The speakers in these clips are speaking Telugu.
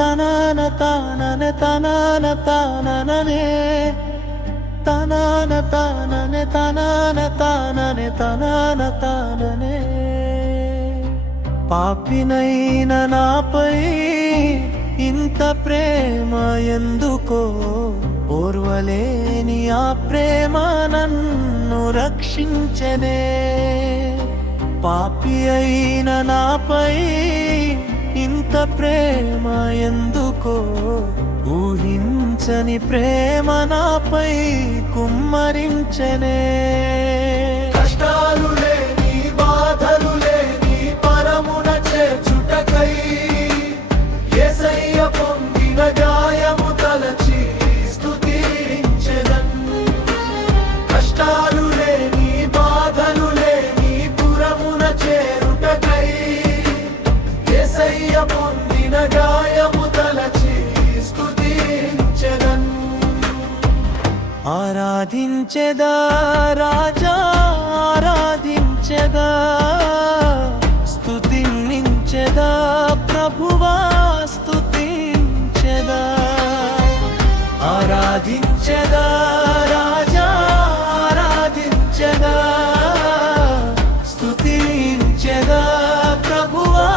తనన తాననే తనన తాననే తనన తాననే తనన తాననే తనన తాననే పాపినైన నాపై ఇంత ప్రేమ ఎందుకో ఓర్వలేని ఆ ప్రేమ నన్ను రక్షించెనే పాపి అయిన నాపై ఇంత ప్రేమ ఎందుకో ఊహించని ప్రేమ నాపై కుమ్మరించెనే కష్టాలు లేని బాధలు లేని పరమున చేర్చుటకై యేసయ్య పొందిన గాయము తలచి స్తుతించెదన్ కష్టాలు లేని బాధలు లేని పురమున చేరుటకై యేసయ్య పొందిన గాయము తలచి స్తుతించెదన్ ఆరాధించెదా రాజా ఆరాధించెదా స్తుతించెదా ప్రభువా స్తుతించెదా ఆరాధించెదా రాజా ఆరాధించెదా స్తుతించెదా ప్రభువా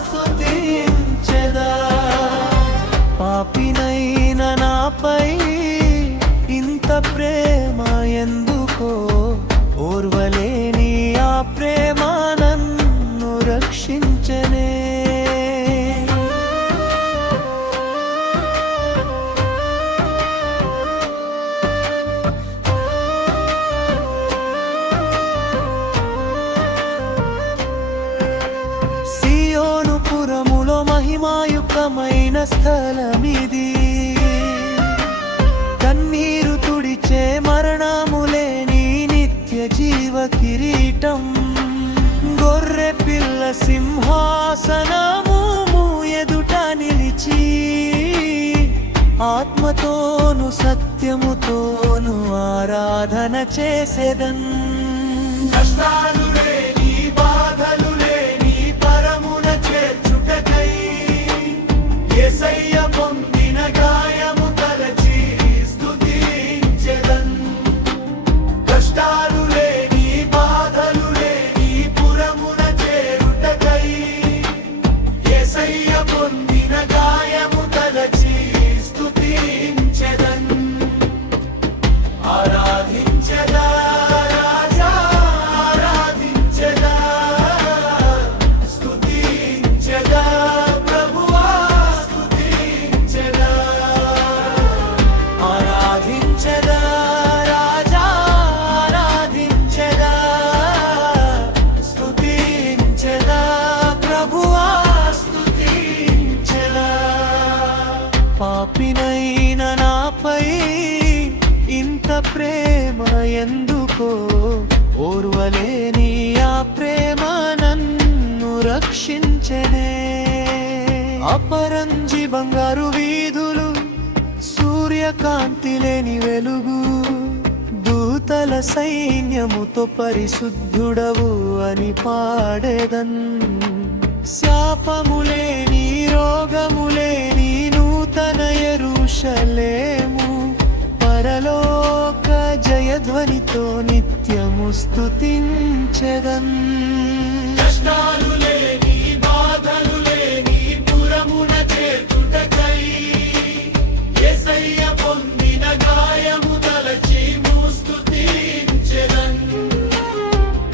స్తుతించెదా పాపినైన నాపై ఇంత ప్రేమ ఎందుకో ఓర్వలేని ఆ ప్రేమ నన్ను రక్షించెనే సియోను పురములో మహిమాయుక్తమైన స్థలమిది కన్నీరు తుడిచే మరణములేని నిత్య జీవ కిరీటం గొర్రె పిల్ల సింహాసనము ఎదుట నిలిచి ఆత్మతోను సత్యముతోను ఆరాధన చేసేదన్ కష్టాలు లేని బాధలు లేని పరమున చేర్చుటకై యేసయ్య పొందిన గాయము తలచి స్తుతించెదన్ కష్టాలు లేని బాధలు లేని పురమున చేరుటకై యేసయ్య పొందిన గాయము తలచి స్తుతించెదన్ ఆరాధించెదా రాజా ఆరాధించెదా స్తుతించెదా ప్రభువా స్తుతించెదా ఆరాధించెదా రాజా ఆరాధించెదా స్తుతించెదా ప్రభువా స్తుతించెదా పాపినైన నాపై ఇంత ప్రేమ ఎందుకో ఓర్వలేని ఆ ప్రేమ నన్ను రక్షించెనే అపరంజి బంగారు వీధులు సూర్యకాంతి లేని వెలుగు దూతల సైన్యముతో పరిశుద్ధుడవు అని పాడేదన్ శాపములేని రోగములేని నూతన యెరూషలేము పరలోక జయధ్వనితో నిత్యము స్తుతించెదన్ కష్టాలు లేని బాధలు లేని పురమున చేర్చుటకై యేసయ్య పొందిన గాయము తలచి స్తుతించెదన్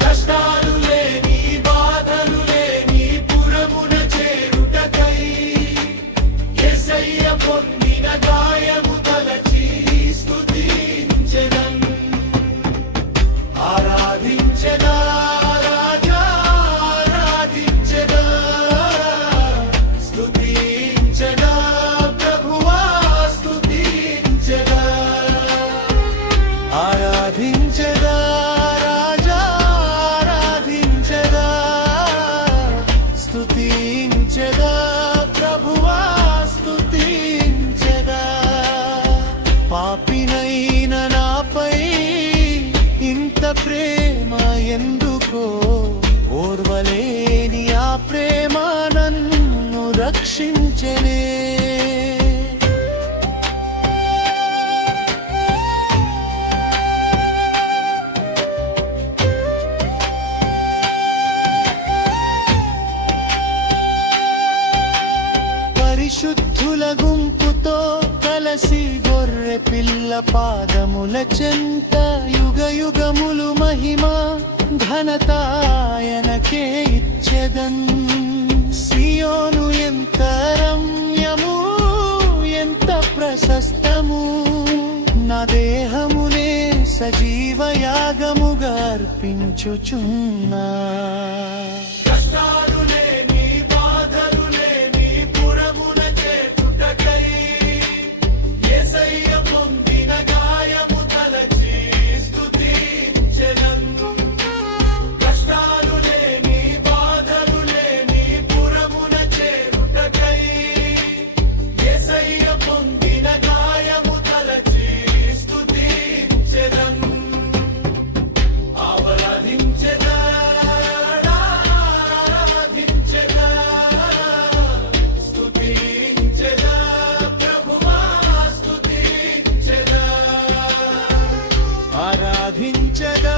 కష్టాలు లేని బాధలు లేని పురమున చేరుటకై యేసయ్య పొందిన గాయము తలచి స్తుతించెదన్ ఆరాధించెదా రాజా పరిశుద్ధుల గుంపుతో కలసి గొర్రె పిల్ల పాదముల చెంత యుగ యుగములు మహిమ ఘనతాయనకే ఇచ్చెదన్. సియోను ఎంత రమ్యము, ఎంత ప్రశస్తము, నా దేహమునే సజీవయాగముగా అర్పించుచున్నా. కష్టాలు లేని బాధలు లేని పురమున చేర్చుటకై యేసయ్య పొందిన గాయము తలచి స్తుతించెదన్. కష్టాలు లేని బాధలు లేని పురమున చేరుటకై యేసయ్య పొందిన గాయము తలచి స్తుతించెదన్. ఆరాధించెదా ఆరాధించెదా స్తుతించెదా ప్రభువా స్తుతించెదా ఆరాధించెదా